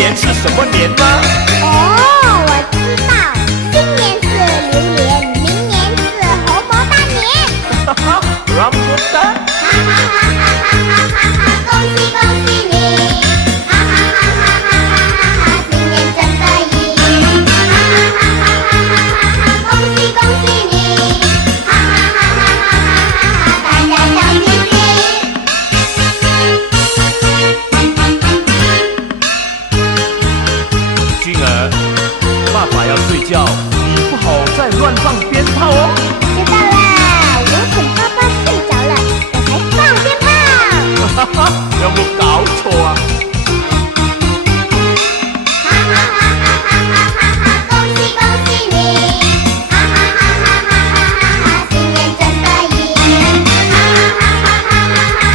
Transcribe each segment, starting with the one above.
年是什么年呢？哦，我知道，今年是牛年，明年是猴毛大年。哈哈，让我的。哈哈哈哈哈哈哈！恭喜恭喜你！哈哈哈哈哈哈！今年真得意！哈哈哈哈哈哈！恭喜恭喜你！哈哈哈哈哈哈！大家笑嘻嘻。俊儿，爸爸要睡觉，你不好再乱放鞭炮哦。知道了，我等爸爸睡着了，我才放鞭炮。哈哈，有没有搞错啊？哈哈哈哈哈哈！恭喜恭喜你！哈哈哈哈哈哈！今年真得意！哈哈哈哈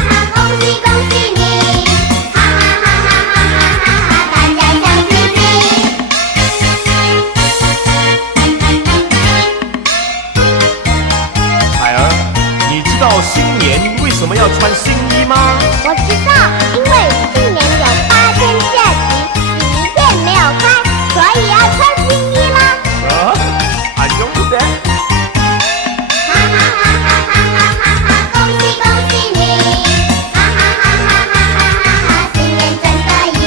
哈！恭喜恭喜你！哈哈哈哈哈！大家笑嘻嘻。海儿，你知道新年为什么要穿新衣吗？我知道，因为去年有8天假期，洗衣店没有开，所以要穿新衣啦。啊，俺用的。哈哈哈哈哈哈！恭喜恭喜你！哈哈哈哈哈！今年真得意！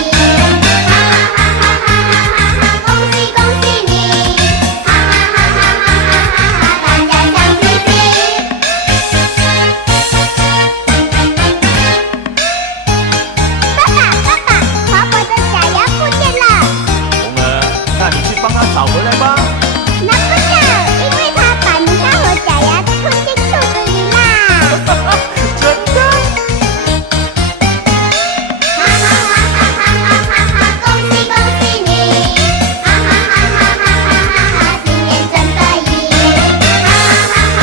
哈哈哈哈恭喜恭喜你！哈哈哈哈大家笑嘻嘻。爸爸爸爸，华伯的假牙不见了。红儿，那你去帮他找回来吧。那不能，因为他把泥沙和假牙吞进肚子里啦！真的？哈哈哈哈！恭喜恭喜你！哈哈哈哈！今年真得意！哈哈哈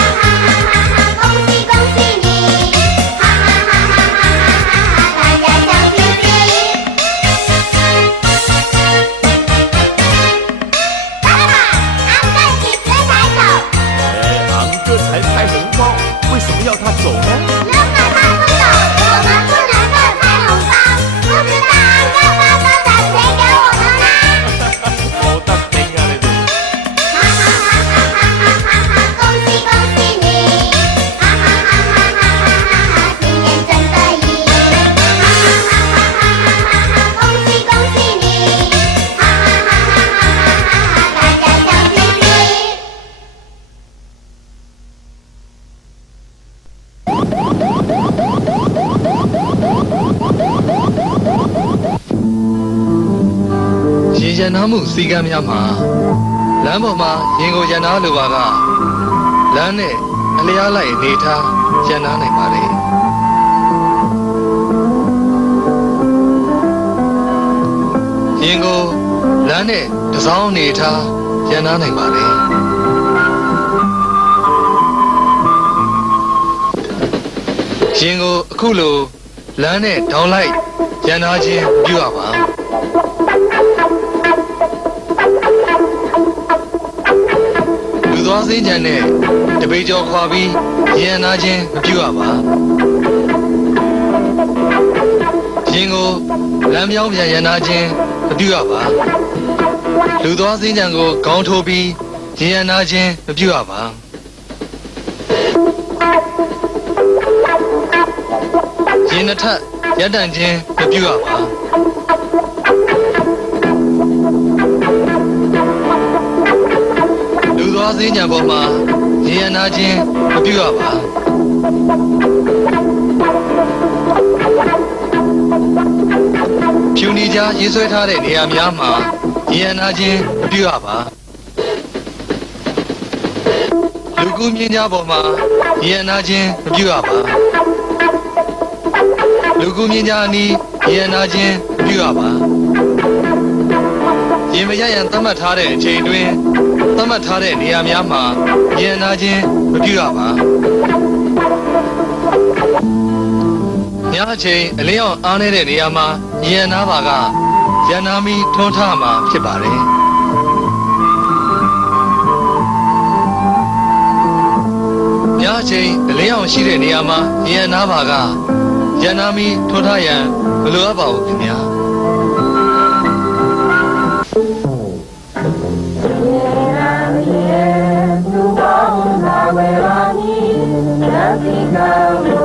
哈！恭喜恭喜你！哈哈哈哈！大家笑嘻嘻。爸爸，安哥几时才走？哎，昂哥才开红包，为什么要他走呢？如果他不走，我们不能够开红包。不知道安哥发多少钱给我们啦？好得定啊你哋！哈哈哈哈！恭喜恭喜你！哈哈哈哈！今年真得意！哈哈哈哈！恭喜恭喜你！哈哈哈哈！大家笑嘻嘻。ရင်ရနာမှုစီကံများမှာလမ်းပေါ်မှာရင်ကိုရနာလိုပါကလမ်းနဲ့အလျားလိုက်နေထားရနာနိုင်ပါလေရင်ကိုလမ်းနဲ့တစောင်းနေထားရနာနိုင်ပါလေရင်ကိုအခုလိုလမ်းနဲ့ထောင်းလိုက်ရနာခြင်းပြုရပါလူသွားစင်းကြံနဲ့တပိတ်ကျော်ခွာပြီးရန်နာခြင်းမပြုရပါရင်ကိုလမ်းပြောင်းပြန်ရန်နာခြင်းမပြုရပါလူသွားစင်းကြံကိုခေါင်းထိုးပြီးရန်နာခြင်းမပြုရပါရင်နှစ်ထပ်ရပ်တန့်ခြင်းမပြုရပါလူသွားစင်းကြံပေါ်မှာရန်နာခြင်းမပြုရပါဖြူနီကြားရေးဆွဲထားတဲ့နေရာများမှာရန်နာခြင်းမပြုရပါလူကူးမြင်းကြားပေါ်မှာရန်နာခြင်းမပြုရပါလူကူးမြင်းကြားအနီးရန်နာခြင်းမပြုရပါရင်မရရန်သတ်မှတ်ထားတဲ့အချိန်တွင်သတ်မှတ်ထားတဲ့နေရာများမှာရန်နာခြင်းမပြုရပါညအချိန်အလင်းအောင်အားနေတဲ့နေရာမှာရန်နာပါကရန်နာမီထွန်းထားမှာဖြစ်ပါတယ်ညအချိန်အလင်းအောင်ရှိတဲ့နေရာမှာရန်နာပါကရန်နာမီထွန်းထားရန်မလိုအပ်ပါဘူးခင်ဗျာ သူကောင်းလာဝဲပါမည်သတိကောင်း